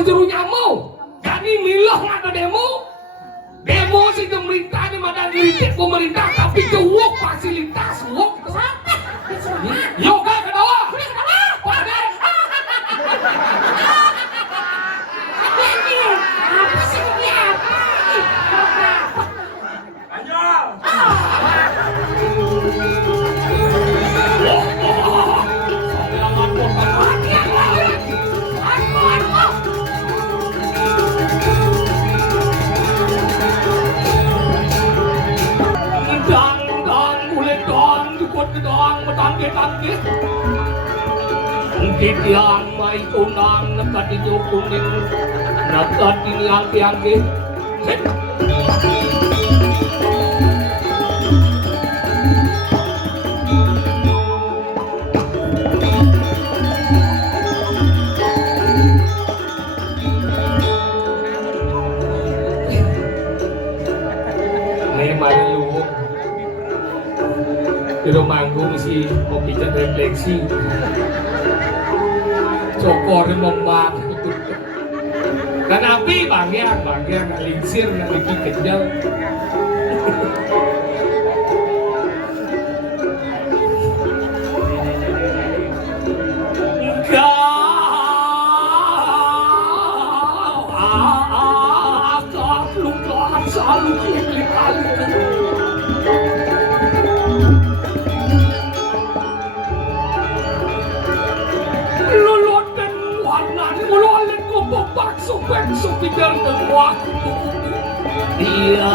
penjuru nyamau. Jadi milah ada demo. Demo si pemerintah ini madan kritik pemerintah tapi jauh fasilitas wok yoga kedawa pada apa sih ini apa? tangke mungkin yang mai tunang nekat di kuning nekat ini angke Pero manggung si mau pijat refleksi cokor membat kan api bagian ngalinsir ngaliki kejal selalu kali Bangsung tinggal waktu dia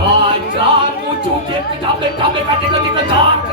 ajar muncul dia kabel kejar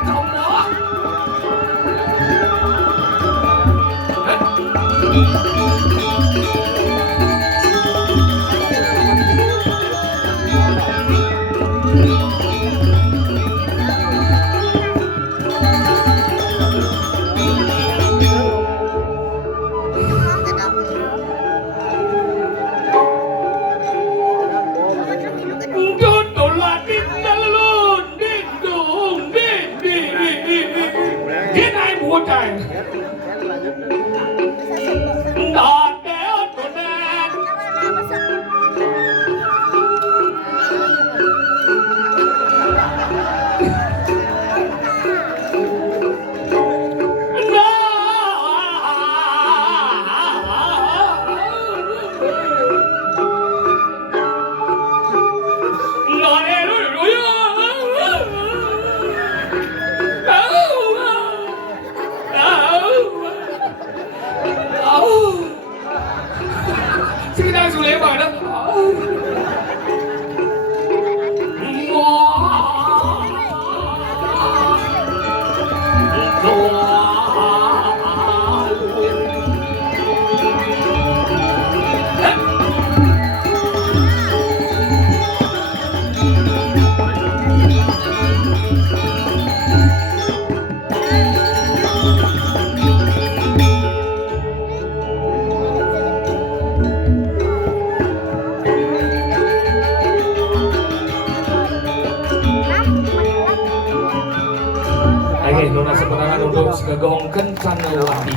nona sebenarnya untuk segagong kencan lelaki.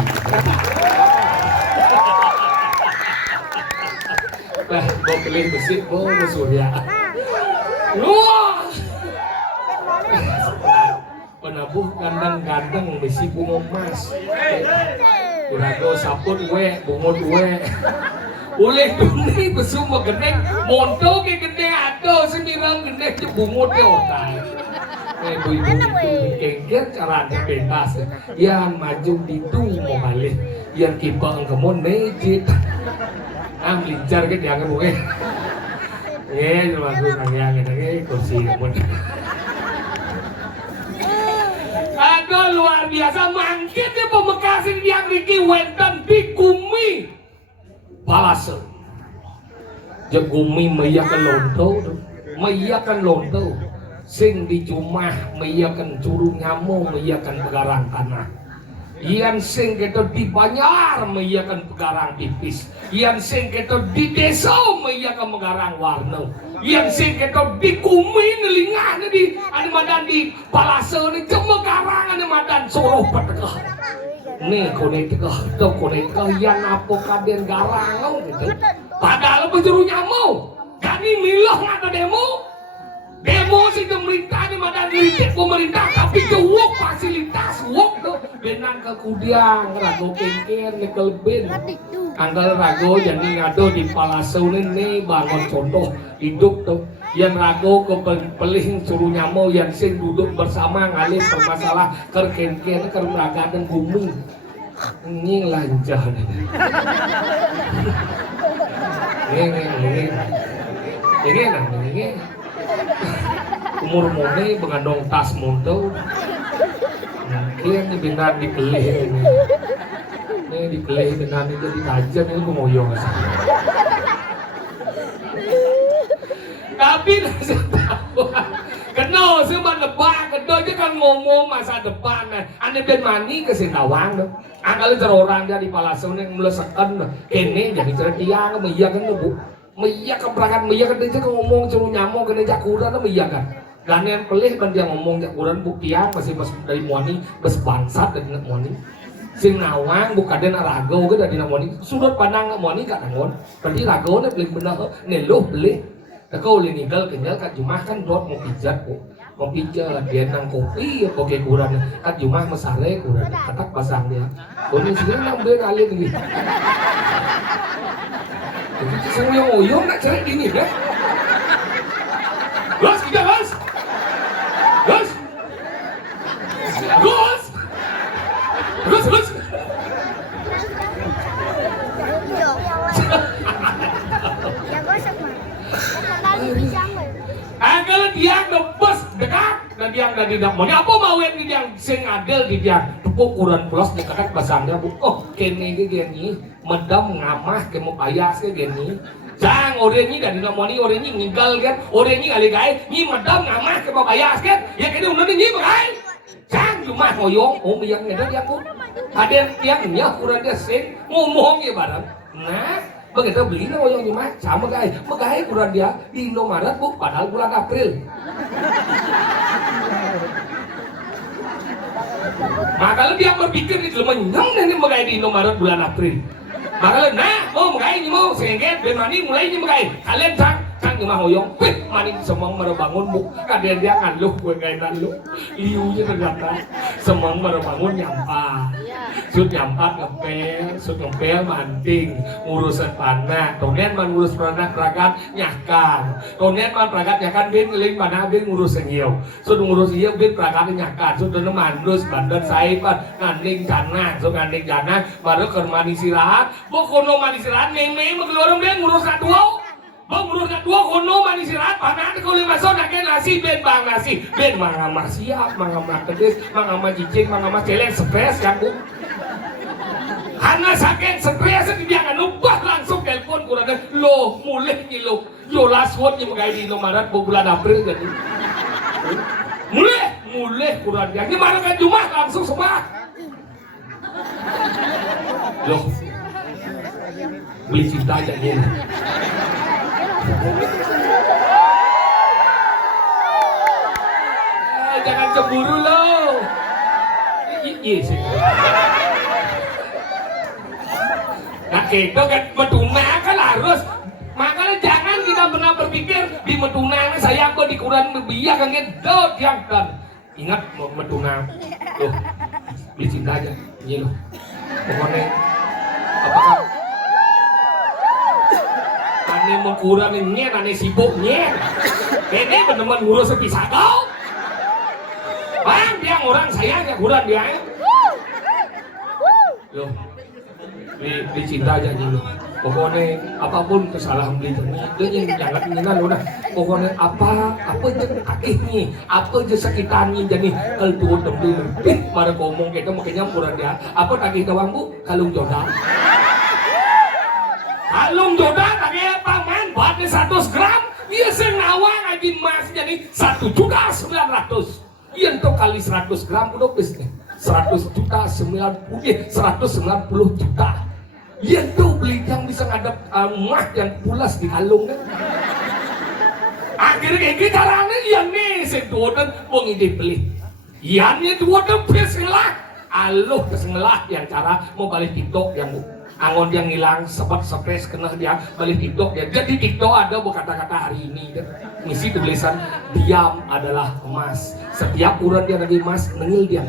Lah, mau pilih besi, mau surya. Wah, penabuh gandeng-gandeng besi bunga emas. Urago saput we, bungut we. Boleh dunia besumma gendeng, monto ke gendeng atau semirang gendeng ke bungut ke otak. Ibu-ibu kengker caranya bebas yang maju itu mau balik yang kipa engkemon nejit lincar ke jangan mungkin cuma aku nangis kursi kemon aduh luar biasa mangkit di pemekasin yang Riki Wenten di Gumi Palase Gumi meyakan lonto sing di cumah meyakan curung nyamuk meyakan pegarang tanah Yang sing keto di Banyar meiyakan pegarang tipis. Yang sing keto di desa meiyakan megarang warna. Yang sing keto di Kumi nelingane di ane madan di Palase ni cemegarang ane madan Soroh Petegah. Nih kone tegah tuh kone tegah yang apa kaden garang gitu. Padahal penjuru nyamau. Jadi milah ngata demo si pemerintah ni madan kritik pemerintah tapi jauh fasilitas wok tuh benang kekudiang rago kengker nikel ben anggal rago jadi ngado di Palase ini bangun contoh hidup tuh yang rago kepelih suruh nyamau yang sing duduk bersama ngalih permasalah kerkengker kermeraga dan bumi ini lancar ini umur mone mengandung tas monto mungkin ini benar dikelih ini dikelih benar ini jadi tajam ini pengoyong tapi nasi tahu kenal sebab lebah kedua dia kan ngomong masa depan ane ben mani ke Sintawang dong angkali orang dia di Palase yang melesekan kene jadi cerita mengiyakan bu mengiyakan berangkat mengiyakan dia kan ngomong cuma nyamuk kena jakuran mengiyakan dan yang pelih kan dia ngomong jakuran buktian masih dari muani bes bangsat dari muani sing nawang bukan dia rago ke dari muani sudut pandang muani gak nangon berarti rago nih beli benar neluh beli kau li ninggal kenyal kat jumah kan dot mau pijat bu mau pijat dia nang kopi oke kurang kat jumah mesare kurang katak pasang dia ini sih nang beli alih lagi jadi saya ngoyong nak cari gini deh Gus kita Gus Gus Gus Gus Gus kalau dia ngebes dekat dan dia nggak tidak mau apa mau yang dia sing adil di dia tepuk ukuran plus di kakak basangnya bu oh kene gini medam ngamah kemu payas ke gini jang orangnya dari namoni orangnya ninggal kan orangnya kali gay ni medam ngamah kemu payas kan ya kene udah ni bagai jang cuma ngoyong yang ada dia pun ada yang nya ukuran dia sing ngomong ya barang nah begitu beli ngoyong cuma sama guys megai ukuran dia di Indomaret bu padahal bulan April makanya dia berpikir itu menyang ini megai di Indomaret bulan April makanya nah mau megai ini mau sengget bemani mulai ini megai kalian sang cuma hoyong maning semang merebangun bu kadang dia ngaluh gue kayak ngaluh liunya ternyata semang merebangun nyampah sud nyampat ngepel manting ngurusan panak tonen man ngurus panak peragat nyakan tonen man peragat nyakan bin ngeling panak bin ngurus sengiau sud ngurus iya bin peragat nyakan sud dono mandus bandan saipan nganding tanah sud nganding tanah baru ke mani sirahat bokono mani sirahat meme mengeluarin bin ngurus kadua ngurus kadua kono mani sirahat panak kau lima so nake nasi bin bang nasi bin mangama siap mangama kedes mangama cicing mangama celeng stres kan bu karena sakit stres dia nggak nubah langsung telepon kurang lo mulai nih lo yo last word nih mengenai di Indomaret bulan April jadi mulai kurang dia gimana kan cuma langsung semua lo beli cinta aja nih jangan cemburu lo iya sih nah gitu kan meduna kan harus makanya jangan kita pernah berpikir di meduna saya kok di Quran biak kan gitu jangan ingat meduna tuh beli cinta aja ini loh pokoknya apakah ane mau Quran ini ane sibuknya ini bener-bener ngurus sepisah kau bang dia orang saya aja Quran dia loh beli cinta aja nih pokoknya apapun kesalahan beli itu jangan ingin lo nah pokoknya apa aja kakeknya apa aja sekitarnya jadi kalau tuh beli lebih pada ngomong kita makanya kurang dia apa kakek kawang bu kalung jodoh kakek apa man buatnya 100 gram dia senawang aja emas jadi 1.900.000 iya tuh kali 100 gram udah bis nih 100 juta 190 juta. Iya tuh beli yang bisa ngadep emas yang pulas di kalung kan. Akhirnya kayak gitu caranya yang nih sedotan wong ide beli. Iannya dua dempes ngelah. Aloh kesengelah yang cara mau balik TikTok yang angon yang hilang sempat stres kena dia balik TikTok ya. Jadi TikTok ada kata-kata hari ini kan. Misi tulisan diam adalah emas. Setiap orang dia lagi emas nengil dia.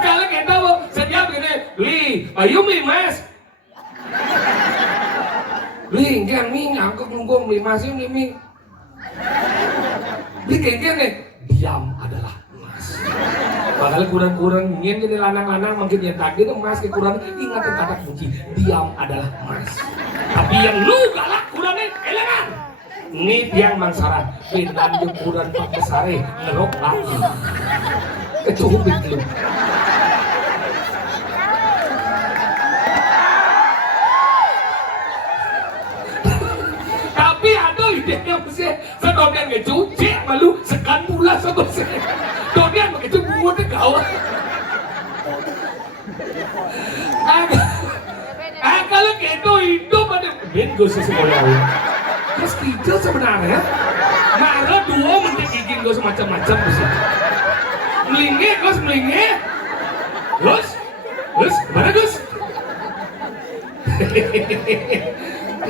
Kalau kita mau setiap gini, li, ayo beli emas. Beli kan mi ngangkut nunggu beli emas ini mi. Beli kayak nih, diam adalah emas. Padahal kurang-kurang ingin jadi lanang-lanang makin yang tadi itu emas kurang ingat kata kunci diam adalah emas. Tapi yang lu galak kurangnya elegan. Ini tiang mangsaran, pindan ukuran pakai sare ngerok lagi. Kecubit lu. Tapi ada ide yang mesti sedonian ngecuci malu sekan pula sama saya. Donian begitu buat gawat. Kalau gitu hidup ada bingung seseorang. Terus kecil sebenarnya. Marah dua menit gigit gue semacam-macam sih. Melingih, Gus, melingih. Gus, mana Gus?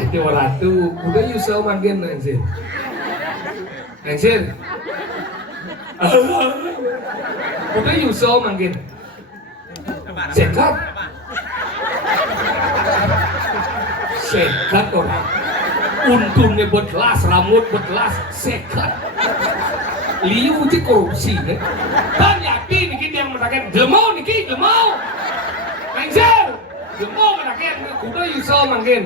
Itu ratu, udah Yusel makin anjir. Udah Yusel makin. Sekat orang. Untungnya belas, rambut belas, sekat. Liu uji korupsi kan? Dan yakin niki yang merasakan jemau niki jemau. Anjir, jemau merasakan kuda Yusel makin.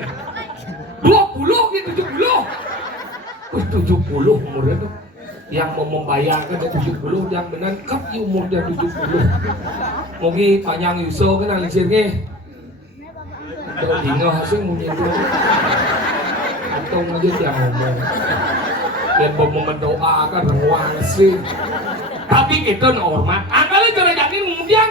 20 gitu 70. 70 umurnya tuh. Yang mau membayarkan 70 yang menangkap umurnya 70. Mungkin panjang Yusel kan alisirnya. Kalau tinggal hasil mungkin itu. Untung aja dia ngomong. Dan mau mendoakan ruang sih. Tapi kita hormat. Angkali terjadi kemudian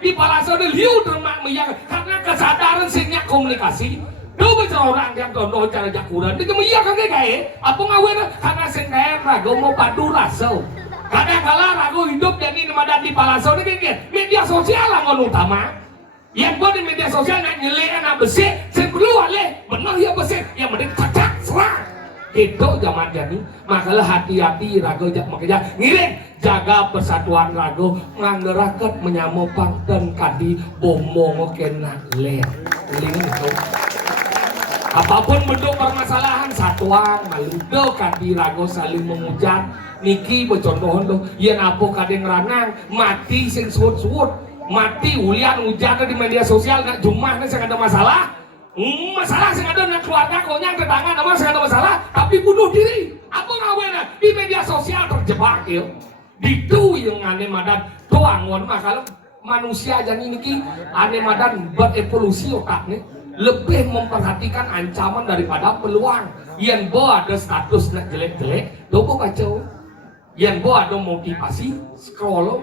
di Palasa ada liu termak meyang karena kesadaran sehingga komunikasi. Tuh bicara orang yang contoh cara jakuran. Dia meyang kan kayak apa ngawen karena sengkaya ragu mau padu rasa. Kadang kala ragu hidup jadi di Palasa ini kayak media sosial lah ngon utama. Yang buat di media sosial nak nyelek anak besi, saya keluar leh, benar ya besi, yang mending cacak serang. Itu zaman jadi, makalah hati-hati ragu makanya ngiring jaga persatuan ragu nganggerakot menyamopang dan kadi bomongo kena ler. Ling itu. Apapun bentuk permasalahan satuan maludo kadi ragu saling mengujar. Niki bercontohan tuh, yang apa kadang ranang mati sing suwut-suwut. Mati ulian ujar di media sosial nak jumlah saya ada masalah saya ada nak keluarga konya ketangan nama saya ada masalah tapi bunuh diri apa ngawena di media sosial terjebak yuk itu yang aneh madan tuangon makalah manusia aja ini aneh madan berevolusi otaknya lebih memperhatikan ancaman daripada peluang yang bawa ada status nak jelek-jelek dobo kacau yang bawa ada motivasi scroll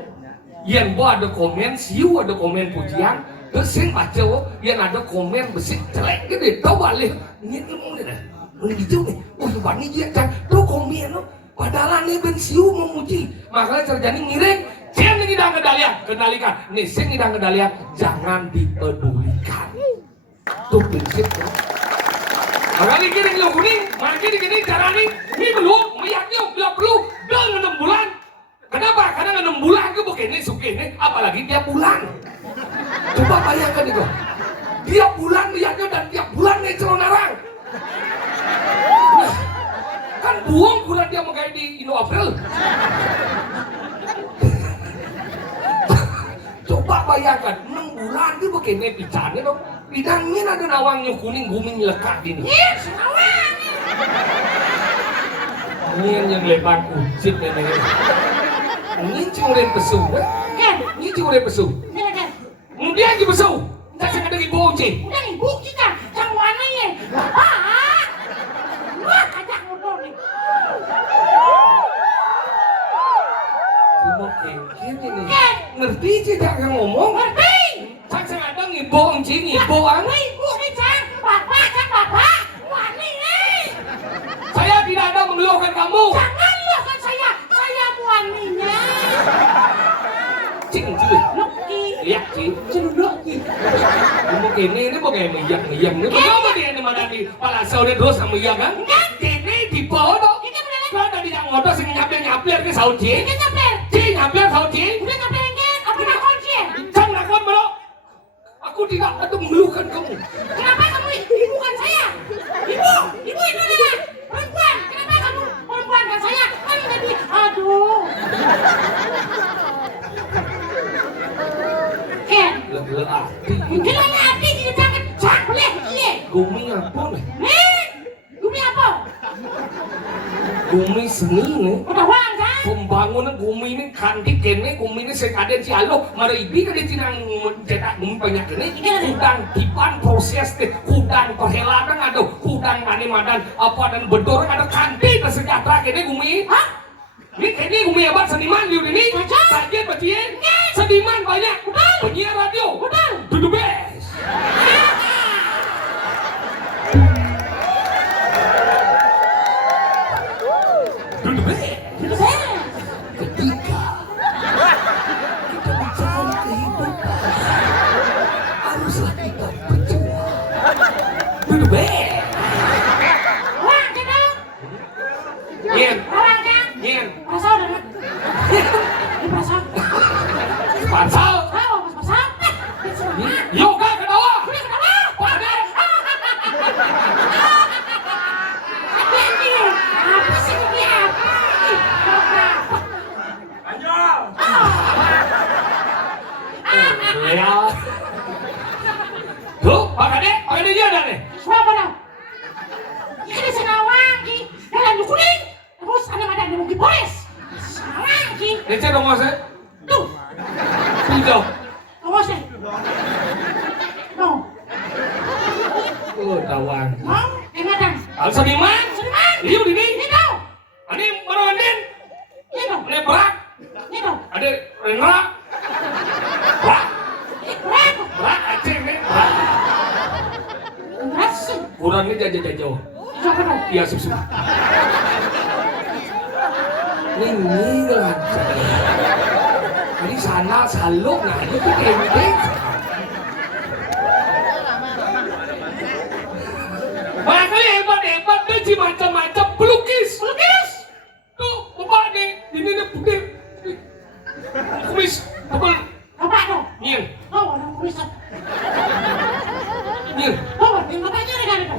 yang gua ada komen, siu ada komen pujian, terus yang baca yang ada komen besi jelek gitu, tau balik, ini lu nih, lu gitu nih, coba nih dia kan, tuh komen lo, padahal nih ben siu memuji, makanya terjadi ngiring, jangan kita kendalikan, nih sing kita kendalikan, jangan dipedulikan, tuh prinsip. Makanya kiring lo kuning, makin gini cara nih, ini belum, meyaknya belum perlu, dengan 6 bulan. Kenapa? Karena 6 bulan ke begini sugih apalagi tiap bulan. Coba bayangkan itu. Tiap bulan lihatnya dan tiap bulan nih celonarang. Nah, kan buang bulan dia menggait di Indo April. Coba bayangkan 6 bulan ke begini bicaranya dong. Bidangin ada nawangnya kuning guming lekat ini. Yes, nawang. Ini yang lebar kucing ini. Ini cingureng pesu, Kan? Ini cingureng pesu. Kan? Kemudian di pesu, saya sedang ibu uji. Udah ibu kita, sang warnanya. Bapak. ini nih. Ngerti tidak yang ngomong? Ngerti. Sang ada ngibo encing ngibo ang. Ibu nih Cang, bapak. Wani nih. Saya tidak ada mengeluhkan kamu. Jangan luahkan saya waninya. Cing cuy. Luki. Lihat cing. Luki. Mungkin ini pakai miyang ini. Bagaimana dia ini mana di palasau dia terus sama miyang kan? Ini di bodoh. Kalau tadi yang ngotot sing nyapir ke sauci. Cing nyapir sauci. Udah nyamperin, aku nakon sih. Sang lakon bro. Aku tidak ada mengeluhkan kamu. Kenapa kamu ibukan saya? Ibu itu adalah perempuan. Kenapa kamu perempuan kan saya? Kan tadi, aduh. Ken, mungkin mana arti di tangan cak boleh iya. Gumi apa nih? Gumi apa? Gumi seni nih. Udah uang kan? Pembangunan gumi ini kantik kene gumi ini sekaden si alo maribi kan cinang mencetak gumi banyak ini kudang dipan proses deh kudang perhelatan ada kudang manimadan apa dan bedor ada kantik sejahtera kene gumi. Hah? Ini kene gumi apa seniman di ini? Kajian bacien seniman banyak. Penyiar radio. Duduk bes. Duduk bes. Ketika kita mencari kehidupan haruslah kita berjuang. Duduk bes. Orang kan dong? Yen. Orang kan? Yen. Pasal dah. Di pasal. Pansal. Tahu mas pasal? Yoga ke bawah. Udah kenapa? Pada. Ini apa sih ini apa? Ya. Tuh, Pak Kade dia ada nih. Siapa dah? Ini senawang ki, jalan kuning. Terus ada badan di polis. Senawang ki. Lecet dong mas. Tuh, Hijau. awas deh. No, Tawang. mau? Madang. Al Seniman. Seniman. Iya di Ini dong. Ani Marwandin. Ini dong. Ani Berak. Ini dong. Ada Renra. Berak. Ini berapa? Berak Aceh nih. Berak. Ngasih. Kurang ini jauh-jauh. Siapa dong? Iya susu. Ini aja. Ini sana saluk nah itu kembing. Makanya hebat dia macam-macam pelukis. Tuh, bapak nih, ini putih. Kumis, tebal. Bapak dong. Nyeng, Oh, ada tulisan. nyeng. Oh, yang bapaknya ada kan itu?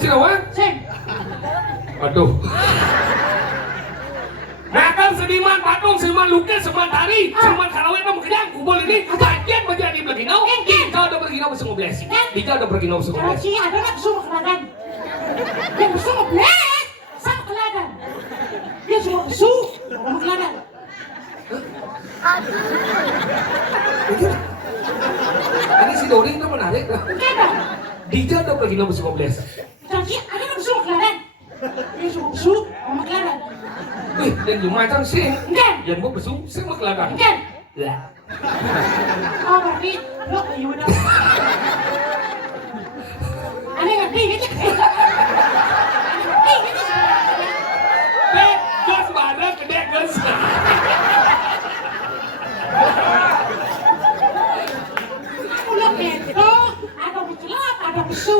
Sinawan? Sing. Aduh. Nah kan seniman patung, seniman lukis, seniman tari, seniman karawin mau kenyang, kubul ini kajian menjadi beginau. Kita udah beginau bersama belas. Kita udah beginau bersama Kalau belas. si ada nak semua keladan. Yang semua belas sama keladan. Dia semua besu sama keladan. Ini si Dori itu menarik. Enggak dong. Dija udah beginau bersama belas. Kalau si ada nak semua keladan. Dia semua besu sama keladan. Wih, dan macam sih. Enggak. Yang gua bersum, sih mau kelakar. Enggak. Lah. Oh, berarti lo ya udah. Aneh ngerti gitu. Ngerti gitu. Gas badan gede gas. Aku lihat itu ada bercelap, ada besu.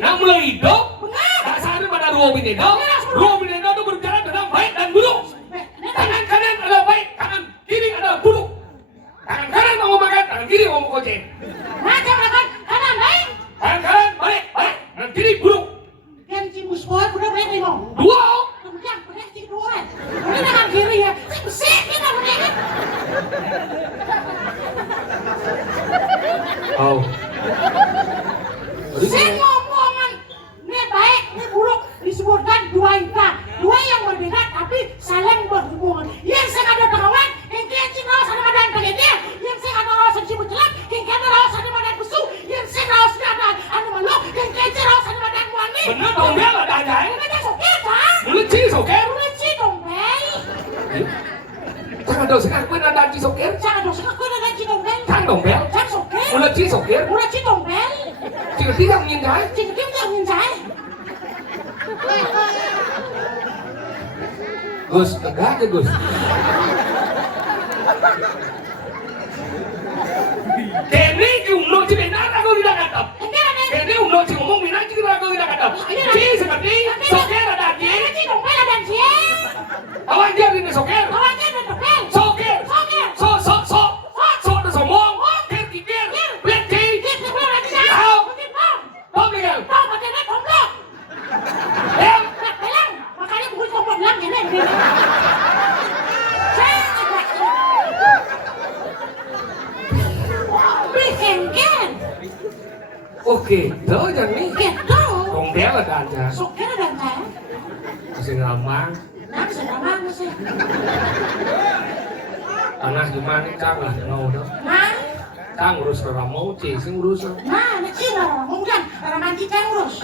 Nah mulai hidup. Benar. Dasarnya pada Ruobinedo. Ruobinedo itu berjalan dengan baik dan buruk. Tangan kanan ada baik, tangan kiri ada buruk. Tangan kanan mau makan, tangan kiri mau kocek. Macam makan kanan baik. Tangan kanan baik, tangan kiri buruk. Yang cibus boy udah banyak nih mau. Dua. Kemudian banyak cibus boy. Ini tangan kiri ya. Sih kita punya. Oh. Saya ngomongan ini baik, ini buruk disebutkan dua ita, dua yang berbeda tapi saling berhubungan. Yang saya ada kawan, yang kencing rawas ada badan bagiannya, yang saya ada rawas yang cibut jelek, yang kena rawas ada badan besu, yang saya rawas ada malu, yang kencing rawas ada badan wangi. Bener dong dia lah dajang. Ini soket kan? Mulut sih soket. Mulut sih dong, baik. Jangan dong sekarang pun ada Ci Sokir. Jangan dong, sekarang gue ada Ci Dompel. Cang Dompel. Cang Sokir. Udah Ci Sokir. Udah Ci Dompel. Ci Gede yang nhìn thấy. Ci Gede yang nhìn thấy. Gus, enggak ada Gus. Kenny umno Ci Benar aku tidak ngatap. Kenny umno Ci ngomong Minang Ci aku tidak ngatap. Ci seperti Sokir ada Ci. Ci Dompel ada Ci. Awan dia ini Sokir. Awan dia ada Dompel. Sokir. Sokir. So nó sổ mông. Kir kì kir. Biết Ci. Sao? Không đi kìa. Không, mà cái này không được. Em. Cái lăng, makanya gue ngomong lăng cái này. Bikin kan? Oke, đỡ cho ní. Gitu. Con bé là đàn nhà. Sokir ada nggak? Masih ngamang. Nah, sedang mana sih? Tanah gimana Cang lah mau đó. Nah, Cang ngurus orang mau Ci sih ngurus. nah, ini sih orang muda, orang manci cangurus.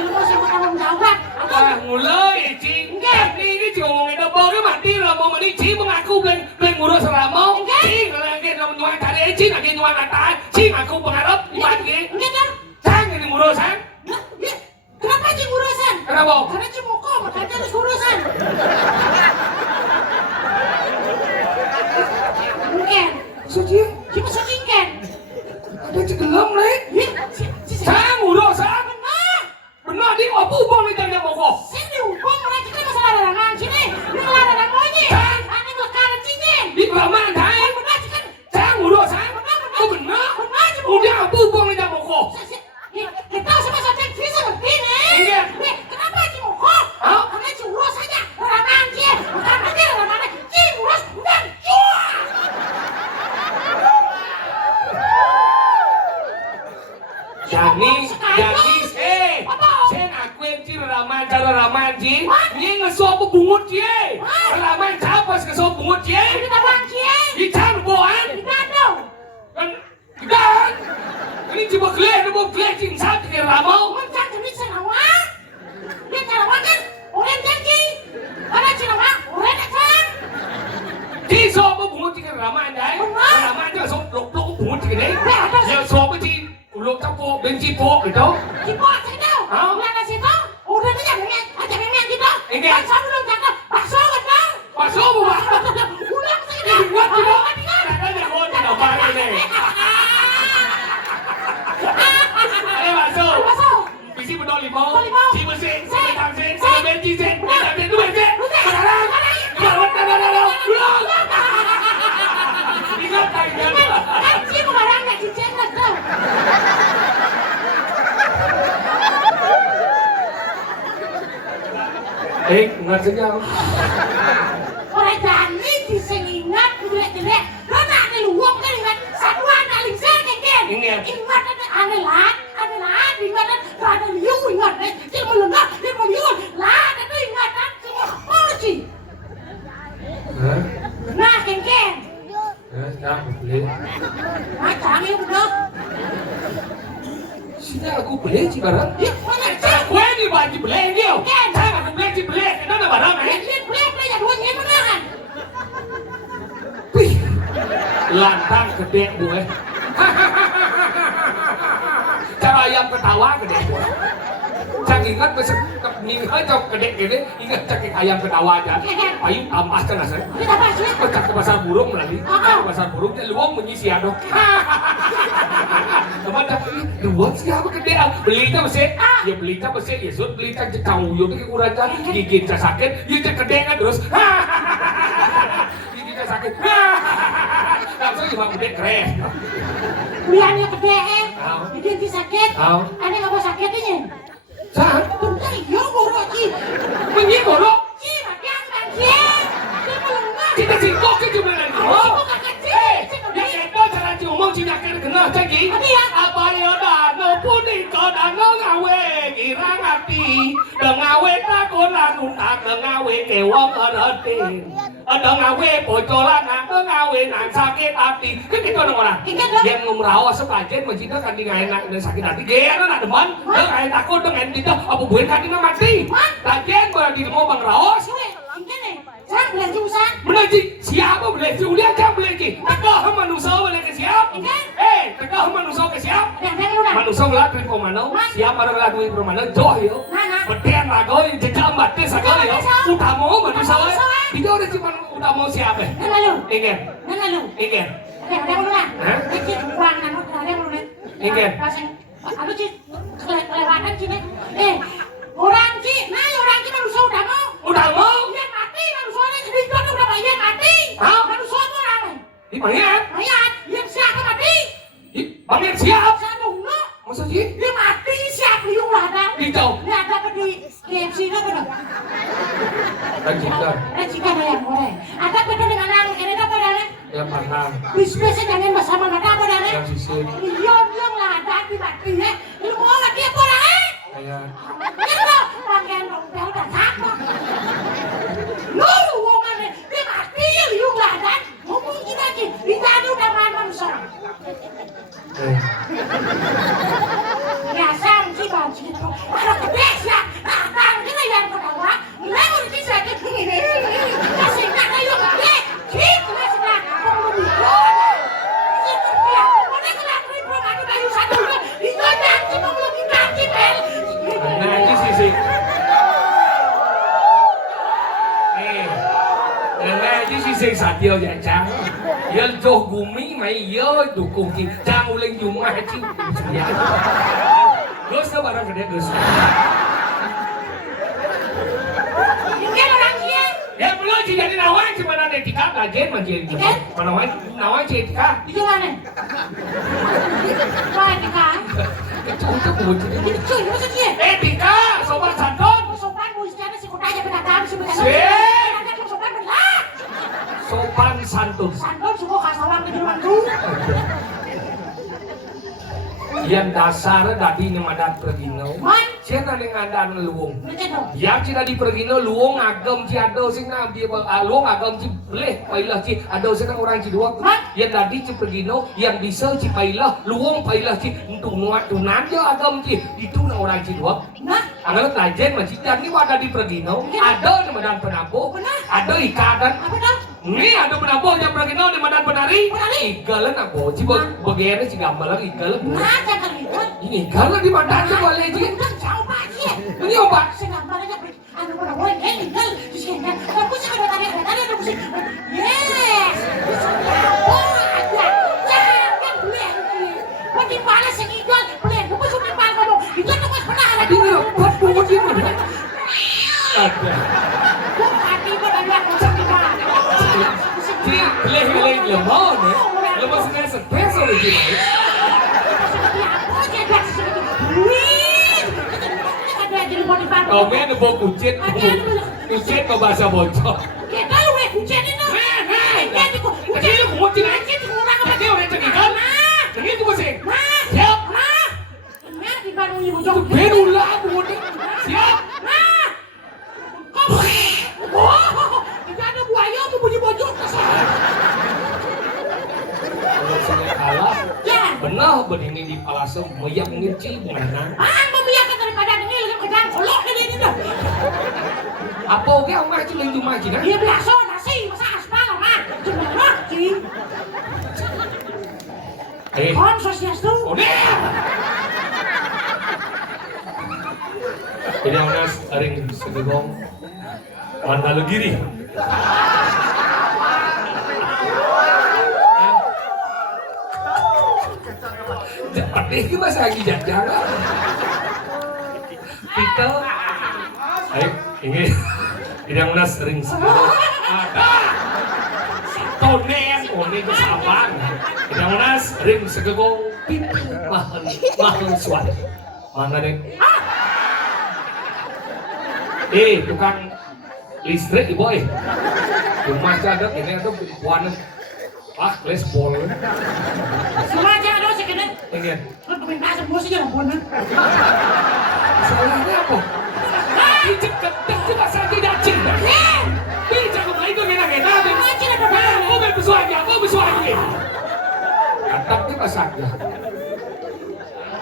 Ilmu sih bertanggung jawab. Ah, mulai Ci. Enggak. Ini Ci ngomongin double cái mặt đi là mau mà đi Ci mengaku ben ngurus orang mau. Enggak. Ci lagi nyuan cari Ci lagi nyuan kata. Ci aku pengharap gimana gitu. Enggak dong. Cang ini ngurusan. Nah, ya, kenapa sih urusan? Kenapa? Karena Cimoko, makanya harus urusan. Mungkin. Suci. Cuma sedingkan. Ada Ci gelem nih. Ya, Cang urusan. benar. Benar di apa ubang nih jangan mau kok. Sini hukum mereka kan masalah larangan sini. Ini larangan monyet. Ini bakaran sini. Di Brahman Thai. Benar sih kan? Cang urusan. Oh benar. Benar sih. Udah apa ubang nih jangan mau kok. Kita sama satu yang bisa seperti ini. Iya. Nih, kenapa Cimoko? Hah? Karena Cimurus saja. Larangan sih. Bukan nanti larangan. Cimurus dan cuah. Jadi, sen aku yang Ci cara raman Ci. Ini ngesuap bungut Ci. Raman capas ngesuap bungut Ci. Kita bang sih. Di Cang boan. Kita dong. Kan, dan ini coba kalian, coba kalian cincang ke ramau. Mencang demi Sarawak. Dia Sarawak kan orang janji. Karena Sarawak orang datang. Ci suap bungut Ci ke raman Thai. Raman itu suap lok bungut Ci đấy. Ya suap Ci, lok capo, benci po itu. Cipok saya tahu. Yang ngasih tahu. Udah aja memang, gitu. Enggak. Bakso belum cakep. Bakso kan bang. Masuk buah. Ulang sih Ini buat Ci dong. Ada kau tidak pakai deh. Ayo masuk. Bakso. Bisi bedol limau. Limau. Ci bersih. Sen. Tang sen. Benci sen. Ben dua sen. Sekarang. Kawat ulang. Ingat tak ingat. Kan sih kemarin nggak cicen lah tuh. Ingat saja. Orang jani disengingat jelek-jelek. Lo nak ada luang kan ingat. Satuan aling sen kan. Ingat. Ingat ada aneh lah. Ingat ada liu ingat. Dia melengah. Dia menyuruh. Lah ada ingatan semua. Porsi. Hah? Nah ken. Jangan beli. Macam ini udah. Sini aku beli Ci barang. Ih, mana sih? Gue di baju beli dia. Saya aku beli Ci beli. Kenapa barang Lihat beli ya dua ini beneran. Wih, lantang gede gue. Cara ayam ketawa gede gue. Cang ingat besok minggu jauh gede gini, ingat cak ayam ketawa aja. Ayam tambah cenah saya. Kita apa sih? Pecah ke pasar burung lagi. Ke pasar burung dia luang mengisi adok. Teman dah luang siapa gede? Belinya besar. Ya belinya besar. Ya sudah belinya kau yo ke kurajan. Gigit sakit. Ya cak gede kan terus. Gigitnya sakit. Langsung cuma gede keren. Kuliahnya gede jadi nanti sakit. Ada nggak mau sakit ini? Saan? Bentar, yo borok Ci. Ini borok. Ci, makan kan Ci. Dia melengah. Kita singkok ke cuma dengan kau. Aku kakak Ci. Yang itu cara ngomong Cina kena kenal cagi. Apa ya dano puni ko dano ngawe kirang api. Dengawe takon lanun tak dengawe kewong erete. Dengawe pocolan aku ngawenan sakit hati. Kan gitu orang. Yang ngumrawas sepajen macam kan di ngawenan sakit hati. Gaya nak deman. Ngawen takut dengan kita. Apa bukan kan dina mati? Tajen berarti mau bang raos. Sang belaji usah. Belaji siapa belaji? Udah jam belaji. Tegah manusia belaji siap. Tegah manusia ke siap. Manusia melatui pemana. Siap pada melatui pemana. Joh yo. Beten lagoi jejak batis lagoi yo. Udah mau manusia. Kita udah cuma udah mau siapa? Ingin. Ingin. Ingin. Aduh Ci, kelewatan Ci nih. Orang Ci, orang Ci manusia udah mau. Udah mau? Iya mati manusianya jadi kan udah banyak mati. Manusia tuh orang. Di mayat? Mayat, yang siapa mati? Di mayat siap? Saya nunggu. Masa sih? Dia mati siapa yang ada? Di jauh. Dia ada apa di KFC itu benar? Rajikan. Rajikan yang boleh. Ada betul dengan yang ini apa dah? Yang paham. Bisnisnya jangan bersama mata apa dah? Yang sisir. Yang lah ada di mati ya. Lu mau mati apa dah? Kayak. Itu pakaian rompel dan apa? Lu ngomongnya dia mati ya lu nggak ada. Ngomong gini aja. Ditanya udah mana manusia? Ya sang si baju itu. Ada kedes ya. Nah kita yang pertama. Mulai udah sakit. Kasih nak ayo. Gitu lah sekarang. Kamu bingung. Itu dia. Mana kelakui program kayu satu. Itu nanti mau lebih nanti bel. Nanti sih. Nanti sih satyo jajang. Yang jauh bumi mai yo dukung ki. Jangan ulang rumah ci. Gus ke barang gede gus. Ini orang dia. Ya belum ci jadi nawan ci mana etika kajen manjil. Mana nawan ci etika. Itu mana? Mana kan? Untuk kunci. Itu cuy, maksud dia. Etika sobat santun. Sopan musiciannya si kutanya pendatang si bukan. Sopan benar. Sopan santun. Santun semua kasawan ke Jerman dulu. Yang dasar tadi nemadat pergino. Man, Cina dengan dan luung. macam tu. Yang cina di pergino luung agam ci ado sing na dia luung agam ci boleh pailah ci ado sing orang ci dua. Yang tadi ci pergino yang bisa ci pailah luung pailah ci untuk nuat tunan dia agam ci itu na orang ci dua. Nah, Angkat tajen masjid dan ini ada di pergino ada di medan penabuh ada ikatan. apa dah? Ini ada penabuh yang pergino di medan penari. Igalan apa? Ci bagiannya ci gambar igalan. Nah, jangan itu. Ini kalau di mana tu boleh je? Udah jauh pagi. Ini obat. Segambarnya anu pada boleh tinggal di sini. Kamu sih ada tadi ada musik. Yes. Oh, ada. Jangan beli. Mati mana sih jual? Beli. Kamu sudah mahal kamu. Itu tuh mas pernah ada. Ini buat buat di mana? Ada. Kok hati berada kosong di mana? Ci leh lemon ni. Lemon sekarang spesial lagi. Kau main bawa kucing, kucing kau bahasa bocor. Kita lu kucing ini. Kucing lu kucing aja tu orang apa dia orang cakap kan? Cakap tu kucing. Siap. Nah, di baru ibu Tu jom. baru lah buat siap. Nah, kamu. Oh, kita ada buaya tu bunyi bojong. Kalau saya kalah, Ya. benar berdiri di palasem meyak ngecil mana? Membiarkan daripada ini lebih kedang kolok ini dah. Apa ke orang tu lagi cuma cina? Dia biasa nasi masa aspal mah. Cuma mati. Kon sosiastu. Udah. Jadi orang sering segegong Mandala Giri. Ini masih lagi jajan. Kita, ini yang mana sering segera ada. Tonen, itu saban. Yang mana sering segera pintu mahal suara. Mana nih? Tukang listrik boy. Rumah cadok ini ada buan. Les bol. Semua aja ada sih kena. Ingin. Kan peminta semua sih yang pun. Salahnya apa? Diceket juga saya tidak cinta. Bisa kau itu gina-gina. Kau berpesuanya kasadna.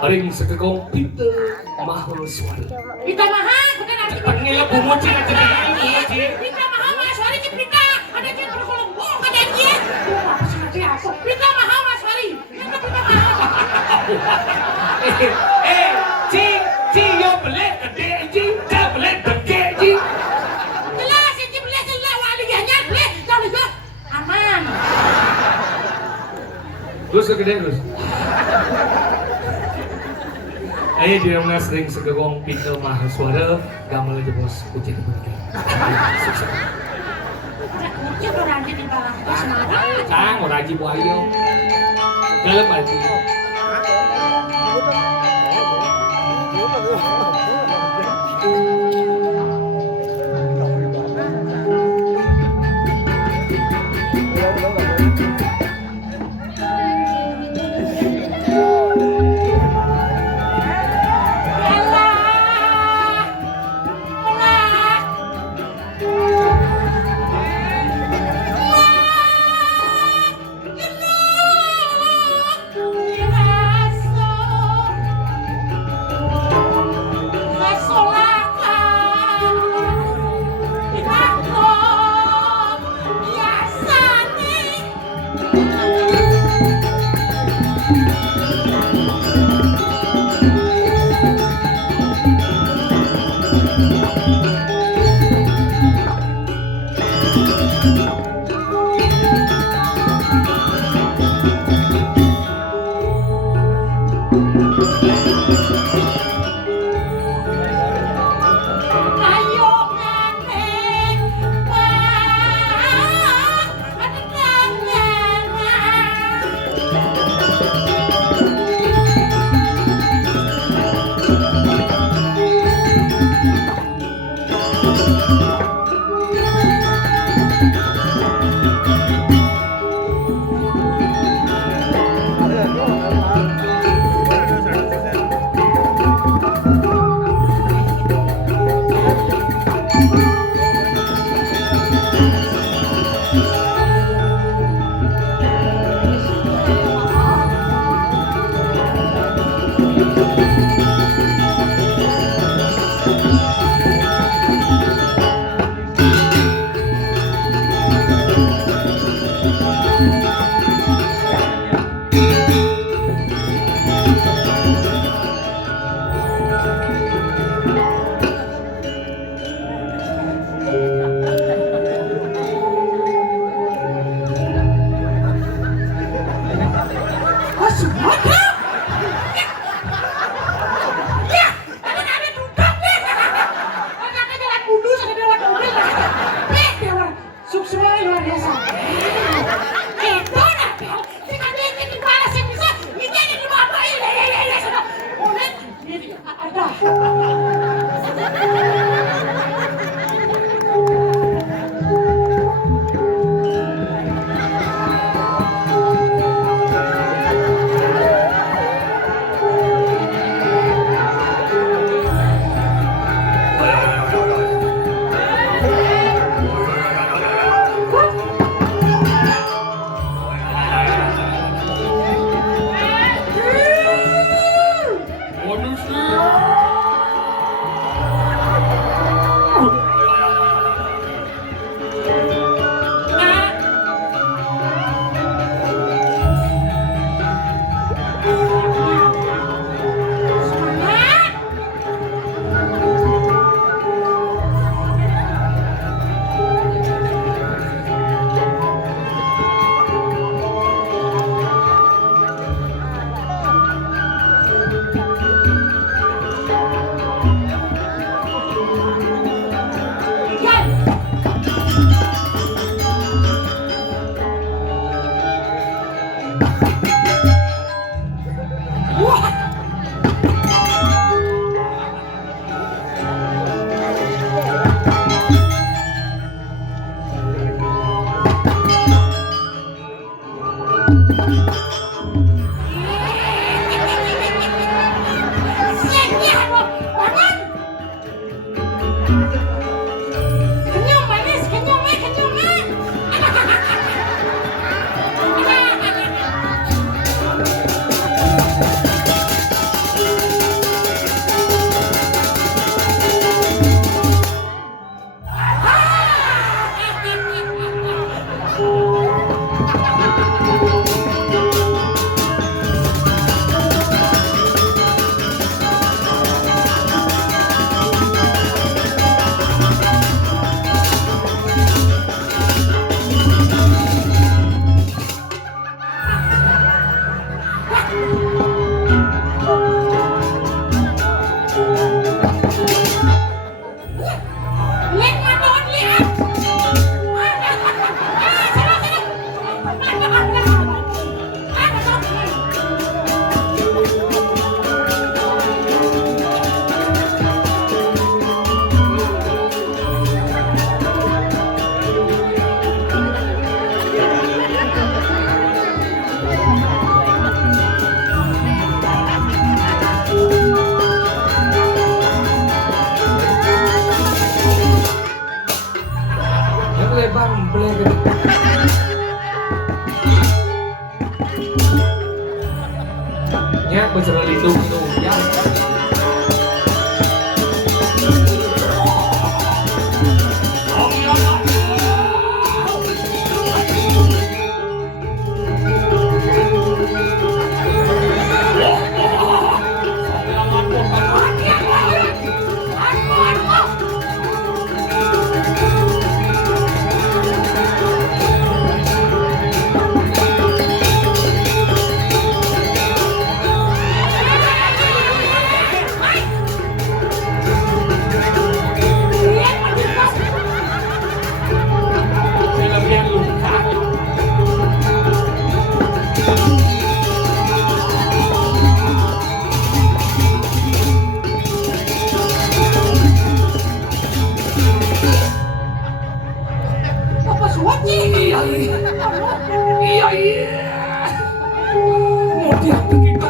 Aring sekegong pintu mahal suara. Pita mahal, bukan arti Panggil bungut cina cina ini. Pita mahal mas Wali Pita. Ada yang berkolong bohong kata dia. Apa sih nanti aku? Pita mahal mas Wali. Yang pita mahal. Cing yo belet gede cing, dah belet gede cing. Jelas ini boleh jelas Wali hanya boleh. Tahu juga aman. Terus gede terus. Ayo dia sering segegong pintu mahal suara, gamal aja bos kucing kucing. Sukses. Kucing orang di bawah semarang. Cang orang aji buayo. Dalam aji. Kenyang manis, kenyang kenyang. ya. Film yang luka. Apa suci? Iya, iya, iya. Mau diambil gitu.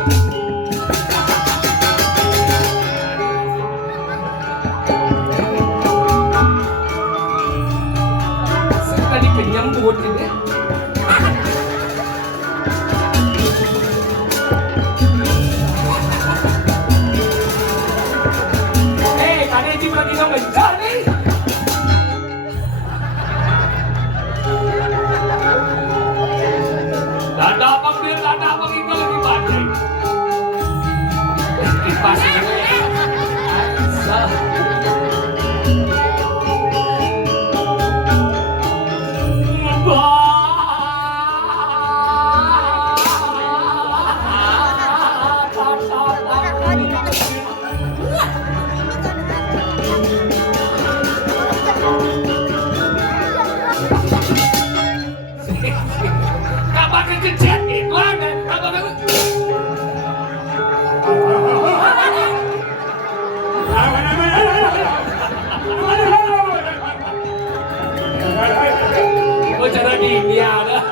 Sekali kenyang buat ini. Tadi Jim lagi ngejar nih. Dada abang ini lagi badai. Kipas ini. Kabar kecet itu ada. Oh cara dunia dah.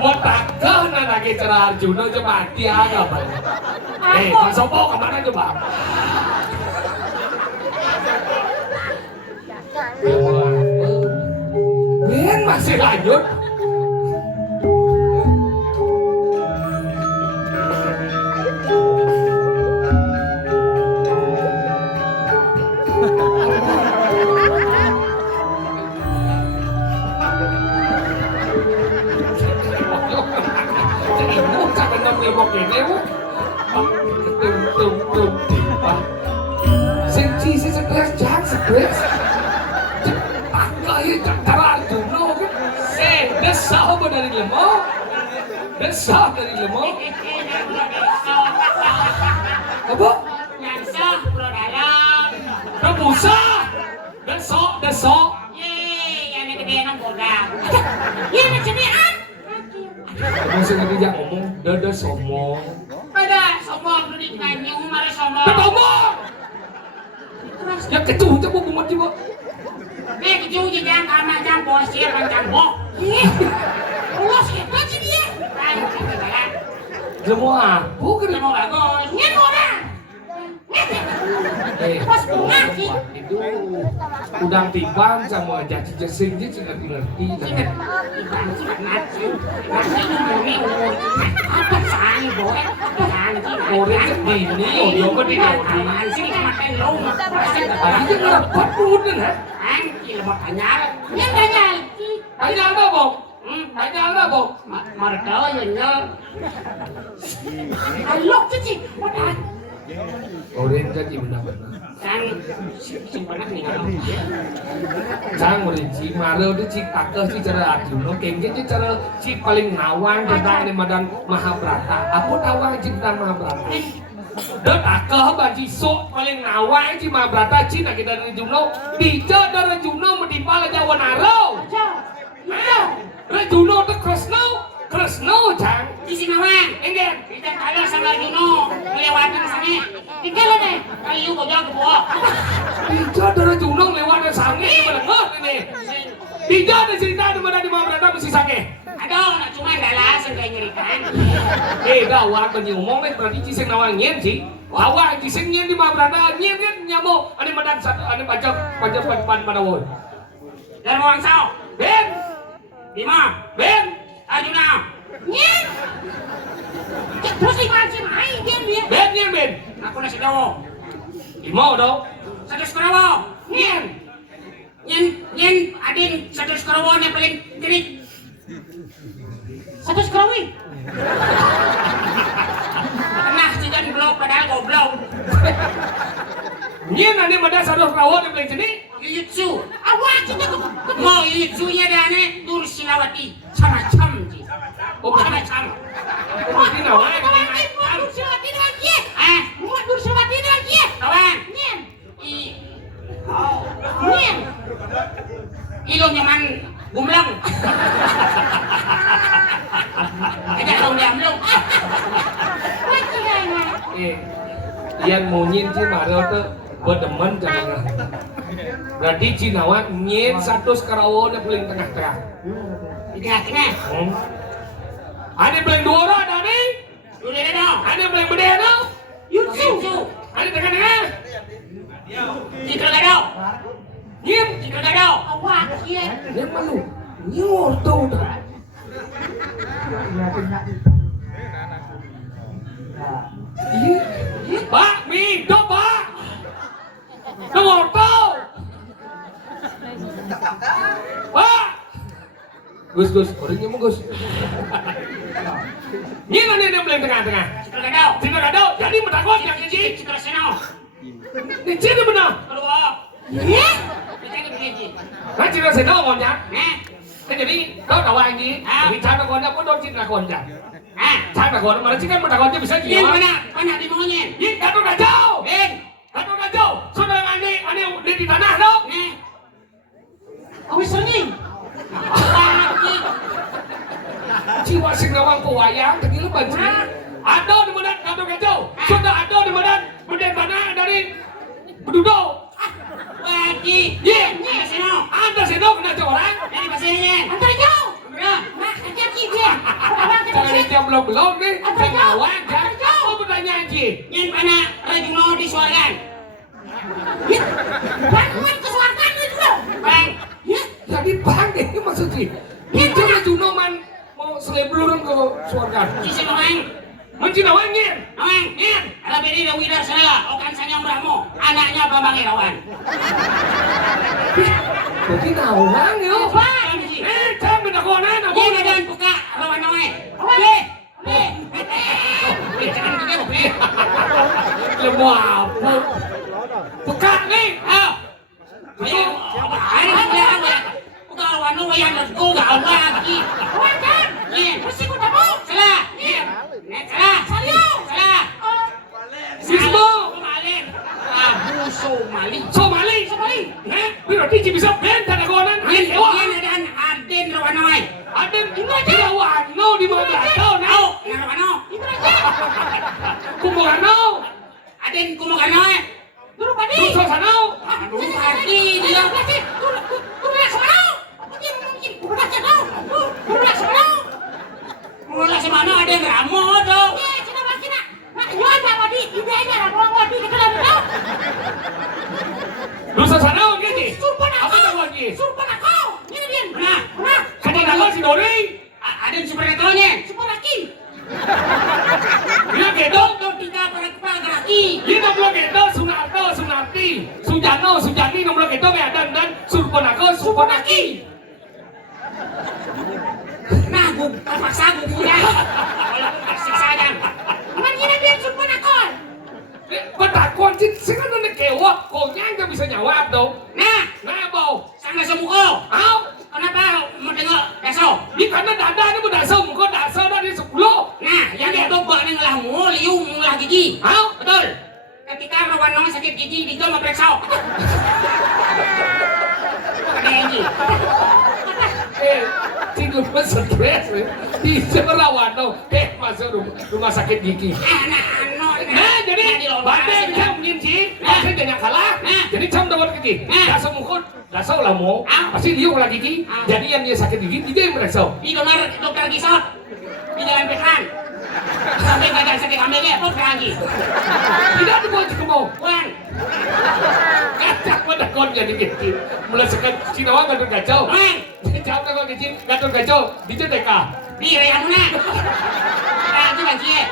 Mau takkan lagi cara Arjuna coba mati agak Pak. Pak Sopo kemana tuh Bang? Ben masih lanjut. Sensi stres jangan stres. cara Arjuna kan. Desa apa dari lemah? Desa dari lemah. Apa? Nyangsa pulau dalam. Rebusa. Desa. Yeay, yang gede nang godang. Iya nak cedean. Masih ngerti dia ngomong, dada somong. Pada somong lu nganyung mari somong. Ketomong. Ya kecuh coba bungut coba. Keju jangan sama campur siapa campur. Ih. Allah siapa sih dia? Semua aku kan Mau bagus. Nyen orang. Pas bunga sih. itu udang tiban sama jaci jesing dia ngerti-ngerti. Apa sani boy? Orang ini, orang kok di Apaan sih cuma telung. Tadi dia ngerapat pun kan? Anjir mau tanya. Yang tanya. Tanya apa bok? Tanya apa bok? Markau ya nyel. Alok tuh sih. Udah. Orang jadi benar-benar. Sang simpenak nih kalau. Sang orang si Mario itu si takah si cara Arjuna, kengkeng si cara si paling nawang tentang ni Madan Mahabharata. Apa nawang tentang Mahabharata? Dan takah baji sok paling nawang si Mahabharata si nak kita dari Arjuna. Bija dari Arjuna menimpa Jawa Naro. Arjuna itu Kresna jang. Di sini nawang. Enggak. Kita kalah sama Juno. Melewatkan sana. Kita lo nih. Kali yuk bojol ke bawah. Bija dari Arjuna lewat dari sange melengah ini. Bija ada cerita di mana di Mahabharata mesti sange. Aduh, nak cuma dalas yang kayak nyeritaan. Gawat banyak ngomong nih berarti ciseng nawang nyen sih. Awak ciseng nyen di Mahabharata nyen kan nyamuk. Ada madan satu, ada pajak pada woi. Dan mau sao? Ben, Lima. Ben, Arjuna. Nyen. Terus lima sih main dia. Ben, nyen Ben. Aku nasi dawo. Mau dong. Satu sekarawo. Nyen. Nyen. Adin satu sekarawo yang paling gerik. Satu sekarawi. Nah, jangan blok padahal goblok. Nyen ada madan satu rawon yang paling jenis. Yuyutsu. Awak kita mau yuyutsunya dah ane Dursilawati. Macam je. Oh, Macam. berarti nawang. Dursilawati lagi. Muat Dursilawati lagi. Kawan. Nyen. Nyen. Ilo nyaman gumlang. Ada kalau dia belum. Ian mau nyen sih Mario tuh berdemen jangan. Berarti Cinawa nyen satu sekarawan yang paling tengah-tengah. Di tengah-tengah. Ada yang paling dua orang ada nih. Udah dong. Ada yang paling beda dong. Yutsu. Ada tengah-tengah. Citra gadau. Nyen. Citra gadau. Awak iya. Nyen malu. Nyor tuh. Pak, mie, do pak. Nyor tuh. Pak. Gus, orangnya mau Gus. Nyen ada yang paling tengah-tengah. Citra gadau. Cina kadau, jadi menakut yang ini. Citra seno. Ini Cina benar. Kedua. Iya. Kita ke begini. Nah Cina seno ngomongnya. Nah. Thế jadi kau tahu ini, ini cara kau apa dong Cina kau aja. Cara kau mana sih kan kau aja bisa Nyen jiwa. mana di mau nyen? Ini kado kacau. Ben. Kado kacau. Sudah ane di tanah dong. Nah. Awas sering. Jiwa sing nawang kau wayang, tadi lu banci. Ada di mana kado kacau. Sudah ada di mana benda tanah dari beduduk. Wadi. Yen, Nyen seno. anda seno kena orang. Dari pasir nyen. Antar jauh. Udah. Nah, hati-hati dia. Abang kita Jangan jam belum nih. Antar Saya jauh. ngawang kan. Antar jauh. Kau bertanya aja. Nyen mana Rajuno disuarakan. Ya. Bangun ke suarakan itu loh. Bang. Ya. Jadi bang ini maksudnya. Itu Juno man mau selebelurun ke surga. Sisi Noeng. Mencina wangin. Noeng. Nyen. Ada beri da Wida Senela. Okan Sanyang Brahmo. Anaknya Bambang Irawan. Berarti nawang yo. Bang. Jangan benda konan. Nyen ada yang buka lawan Noeng. Boleh. Boleh. Jangan kita boleh. Lemu apa? Pekat nih. Ayo. Ayo. Ayo. lagi. Wajan. Nih, Mesti ku tamu. salah. Nih, salah. Salio. Salah. Bismo. Kemarin. Abu Somali. Somali. Somali. Berarti bisa benta dagonan. Ini Ewa. dan Aden Rawanawai. Ada Ilawano di mana tahu nah. Tahu, Rawano. Itu aja. Kumugano. Aden Kumaganoy. Dulu padi. Duso sanau. Aduh, padi dia. Tulah semana. Mungkin mungkin udah cakap. Tulah semana. Mula semana Aden Ramo tuh. Eh, cina bang cina. Nah, yo ada wadi, ide aja lah mau wadi kita dah tahu. Duso sanau gitu. Surpan Apa aku. tak lagi? Surpan aku. Ini dia. Nah, Nah, Kata dago si Dori. Aden Supernatural-nya. surpan lagi. Dia gedong. Tuh tiga laki. Dia nomor gedong Sunarto, Sunarti, Sujano, Sujani nomor gedong ya dan Surponako, Surponaki. Nah, gue terpaksa gue punya. Kalau kasih sayang. Man ini dia surpan aku. Petakon sih, sekarang ada kewak, konyang gak bisa jawab dong. Nah, Nah, bau. sama semuko. Au, Kenapa mau tengok daso? di karena dada ini udah dasar, muka dasar dari 10. Nah, yang itu bak nih ngelahmu, liu ngulah gigi. Au, Betul. Ketika Rawanong sakit gigi, dia mau periksa. Ada yang gigi. tidur stres, di Serawan dong. Masuk rumah sakit gigi. Nah, jadi bandeng jam nyinci, masih banyak kalah. Jadi jam dapat gigi. Dasar mukut, dasar lah mau. Pasti dia ulah gigi. Jadi yang dia sakit gigi, dia yang merasa. Di dokter Gisot. Di Jalan Pekan. Sampai gagal sakit ambilnya, kok lagi. Tidak dibawa ke mau. Wan. Kacak pada kon jadi gigi. Mulai sekat Cinawa gaduh kacau. Wan. Jam dapat gigi, gaduh kacau. Di TK. Di Rayamuna. Lagi ya.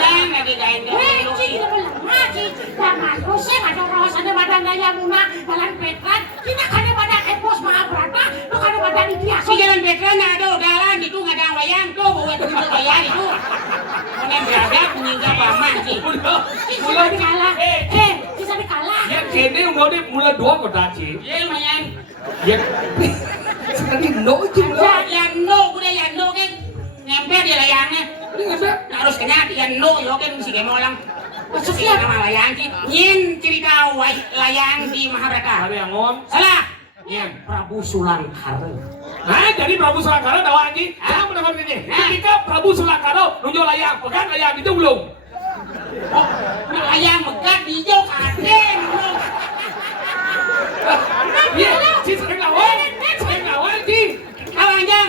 Jangan lagi kain Weh, cik, kita bilang, cik, jangan rusek ada kawasan badan daya muna, jalan Petran, kita kan badan Epos Mahabrata, lo kan badan Idias. Si Jalan Pekan ada jalan itu nggak ada wayang tuh, bawa itu wayang itu. Mana berada meninggal paman sih. Mulai dikalah, bisa dikalah. Yang kene mulai dua kota sih. Iya lumayan. Yang sekarang no itu mulai. Yang no, udah yang no kan nempel di layangnya. Ini nggak bisa. Harus kena yang no, yo kan si kemolang. Maksudnya nama layang sih. Nyin cerita layang di Mahabharata. Ada yang on. Salah. Nyin Prabu Sulangkara. Nah, jadi Prabu Sulangkara dawa anjing. Jangan mendengar ini. Ketika Prabu Sulangkara nunjuk layang, pegang layang itu belum. Oh, layang megat hijau kaden. Iya, si sering lawan, sih. Kawan jang.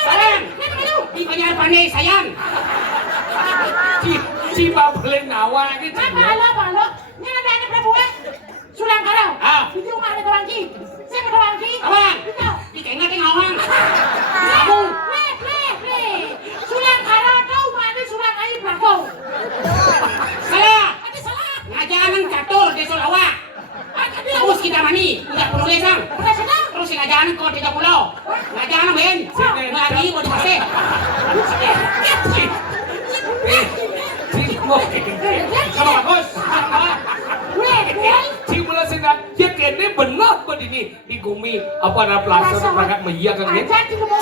Sayang. Di banyak pandai sayang. Si paling nawa gitu. Halo, ini ada anak Prabu Sulangkara. Di rumah ada Tawangki. Saya ke Tawangki. Kawan. Itu. Di kengah ngawang. Kamu. Sulangkara tahu mana Sulangai Prabu. Salah. Ada salah. Ngajaran catur di Sulawak. Terus kita mani, udah penulis sang. Udah sedang. Terus ngajaran kau 30. Ngajaran ben. Lagi mau dipasih. Si mau sama bagus. Si mulai senang, dia kene benar begini di gumi apa ada pelasan perangkat meia kan dia.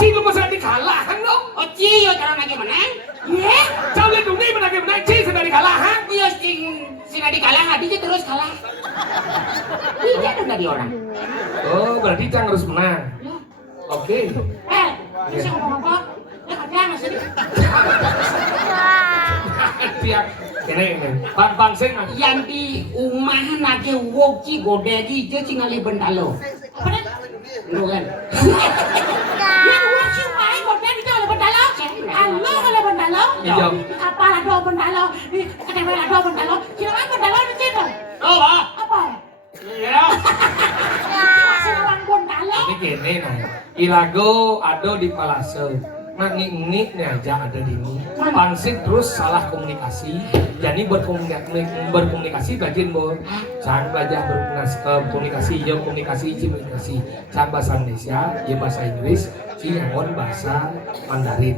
Si lu masa dikalahan dong. Oh ciyo cara lagi menang. Ye. Kau lihat dunia menang si sedang dikalahan. Iya sing dikalah, dia terus kalah. Dia udah di orang. Oh, berarti Cang harus menang. Oke. Bisa ngomong apa? Ya kerja masih. Tiap kene bangsen Yang di rumah nake woki godegi je cingali bendalo. Apa nih? Lu kan. Yang wajib main gorden itu oleh bendalo. Halo oleh bendalo. Iya. Di kapal ada bendalo. Di ketemu ada bendalo. Kira bendalo di situ. Oh, Apa? iya. Masih orang bendalo. ini kene nah. Ilago ada di Palase. Nah, ini aja ada di ini. Pangsit terus salah komunikasi. Jadi berkomunikasi belajar bor. Jangan belajar berkomunikasi, ya komunikasi, komunikasi. Jangan bahasa Indonesia, ya bahasa Inggris. Si yang bahasa Mandarin.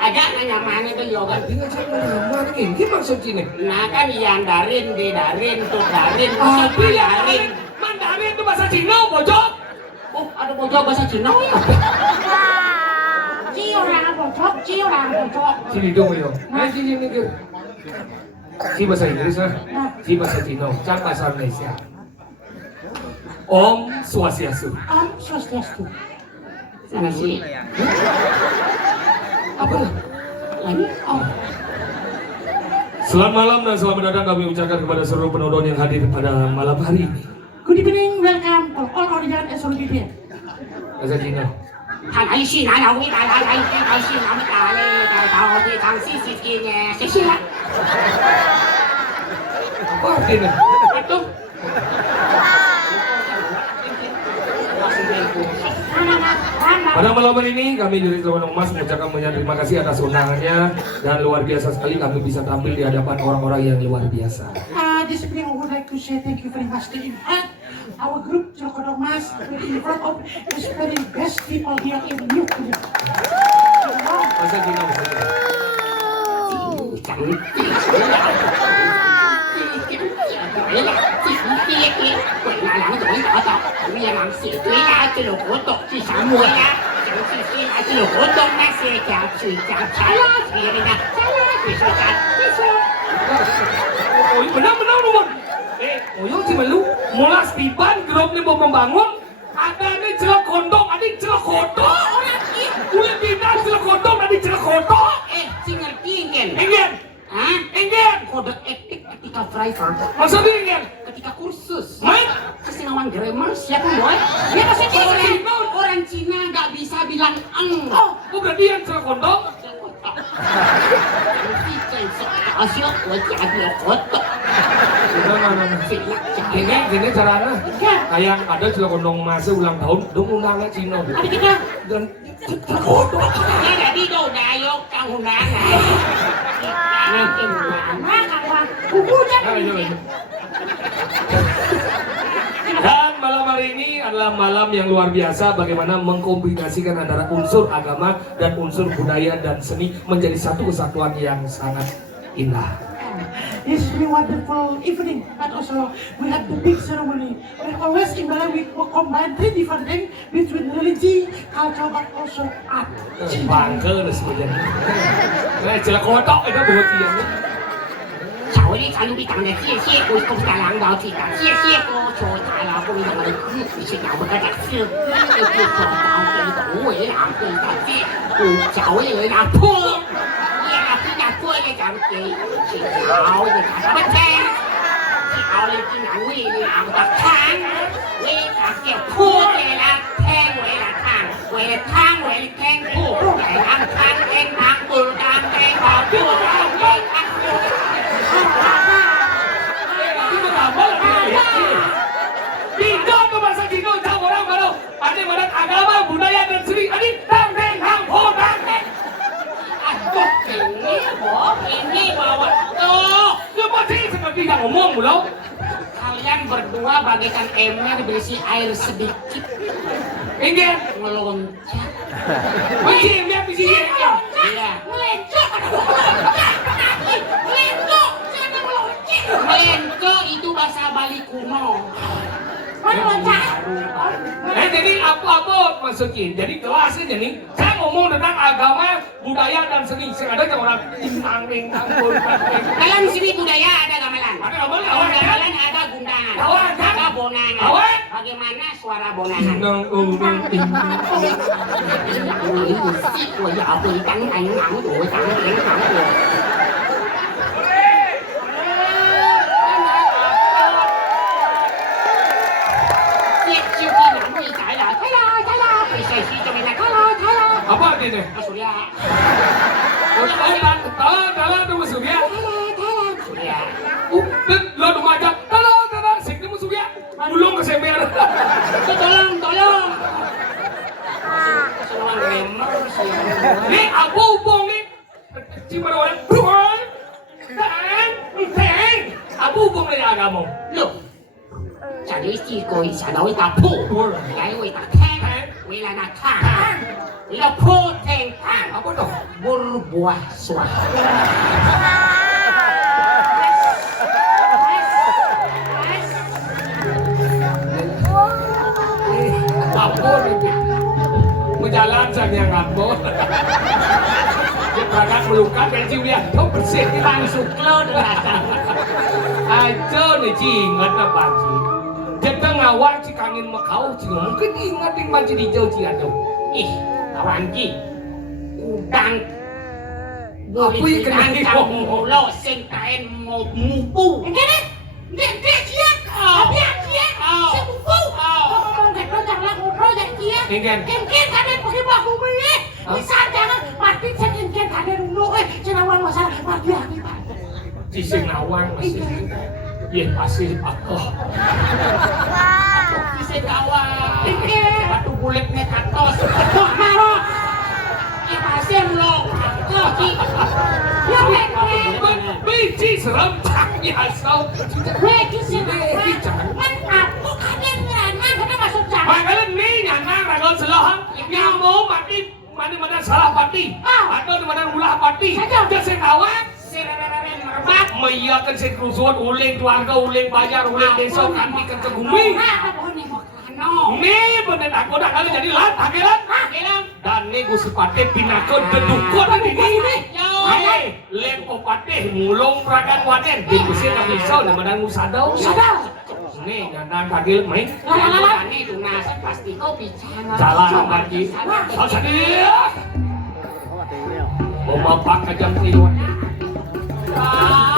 Agak nanya mana itu yoga. Ini aja mana ini maksud ini? Nah kan yang darin, di darin, tuh darin, Tapi darin. Mandarin itu bahasa Cina, bojok. Oh, tahu bahasa Cina. Ciorang bocok. Sini dong yo. Sini ke. Si bahasa Inggris lah. Si bahasa Cina. Cak bahasa Indonesia. Om Swastiastu. Om Swastiastu. Sana sih. Apa? Lagi. Oh. Selamat malam dan selamat datang kami ucapkan kepada seluruh penonton yang hadir pada malam hari ini. Good evening, welcome for all audience and solidity. Bahasa Cina. 他来西南了，伟大来西南大嘞，到的长西西西呢，谢谢。 Apa artinya? Itu. Pada malam hari ini kami dari Selawat Emas mengucapkan banyak terima kasih atas undangannya dan luar biasa sekali kami bisa tampil di hadapan orang-orang yang luar biasa. This evening I would like to say thank you very much to invite our group Cilokodok Mas in front of this very best people here in New Zealand. Bahasa Cina. Oh, menang Lumon. Oyong cuma lu molas tiban grup nih mau membangun. Ada nih celok kondong, ada celok kodok. Udah pindah celok kondong, ada celok kodok. Si ngerti kan? Engen, Hah? engen. Kode etik ketika driver, Maksudnya engen. ketika kursus. Main. Kesingawan grammar siapa boy? Dia pasti orang Cina nggak bisa bilang eng. Oh, berarti yang celok kondong. Asyik wajah kotor. Gini caranya. Kayak ada celok kondong masa ulang tahun, dong undangnya Cina. Adik kita, Dan celok kodok. Dia jadi dayok kang undangan. mana kawan? Bukunya Dan malam hari ini adalah malam yang luar biasa bagaimana mengkombinasikan antara unsur agama dan unsur budaya dan seni menjadi satu kesatuan yang sangat indah. It's really wonderful evening, but also we have the big ceremony. We always in Bali we combine three different things between religion, culture, but also art. Bangke sebenarnya. Nah, celak kodok itu buat dia. 小的长路比长的，谢谢我公大郎老去的，谢谢我说大老公的我的你是要不个的是，我就说到这个为了对的这，我小的人啊破，也那比那破的讲的，是好的什么听，是好的竟然为了的汤，为了叫破的啦，听为了汤，为了汤为了听破，为了汤听汤不当听好破，为了。 Tidak ke bahasa Cina, jauh orang baru. Ada barat agama, budaya dan seni. Ini tang teng tang ho tang teng. Aduh, ini bawa tuh. Lepas ini seperti yang ngomong mulu. Kalian berdua bagaikan ember berisi air sedikit Enggak. meloncat. Masih enggak bisa ya. Iya. Melencok, siapa meloncat? Melenco itu bahasa Bali kuno. Mana loncat? Jadi apa masukin? Jadi jelasin jadi. Saya ngomong tentang agama, budaya dan seni. Ada orang tintang tintang Dalam seni budaya ada gamelan. Ada gamelan. Dalam gamelan ada gundangan. Ada bonangan. Bagaimana suara bonangan? Tintang tintang tintang. Ini musik của vợ bị cắn ảnh nặng tuổi cắn ảnh nặng tuổi. Siêu khi nặng bị cãi lại thái la bị say si cho mình là thái la. Apa artinya? Surya. Dalam itu musuhnya. Surya. Lo lumajak. Dalam. Sikti musuhnya. Belum kesember. Tolong. Seorang gamer sih. Ini apa hubung nih? Cuma orang buang. Teng. Apa hubung dengan agama? Loh. Jadi si cô sẽ nói ta phụ, lấy với ta khen, với là na thang, với là phụ thang thang, Apa dong? berbuah suah. Apa nih? berjalan saya ngambo. Berangkat melukat dan dia tuh bersih di langsung klon rasa. Aja nih ingat apa sih? Kita ngawal si kangen Makau sih mungkin ingat yang macam di jauh sih ada. Ih, kawan Ji, udang Apa yang kena di mulo sing kain mau mupu. Enggak dia. Tapi dia si buku. Enggak jangan ngobrol ya dia. Mungkin kalian pakai bahu ini. Bisa jangan mati mungkin kalian dulu cenawang masalah mati lagi. Si Senawang masih. Iya pasti aku. Si Senawang. Batu buletnya katos. Kok marah? Pasien lo. Ya Biji serem ya so. Weki sih kan aku kalian nyana kena masuk jangan. Makanya nih nyana ragu selohan. Nyamuk mati mana salah pati. Atau mana ulah pati. Dia Senawang. Merbat. Mengiyakan si kerusuhan uling keluarga, uling bayar, uling desa, kami ke bumi. Nih bener aku dah kali jadi lat, hakilan. Dan nih gue sepatih pinakon kedukun ini. Hei, lempo patih mulung peragan waden. Di kusir kami bisa, nama musadau. Nih nyandang kagil main. Ini tunas pasti kau bicara. Jalan lagi. Salsa dia. Mau mapak kajam tiwan. Ah.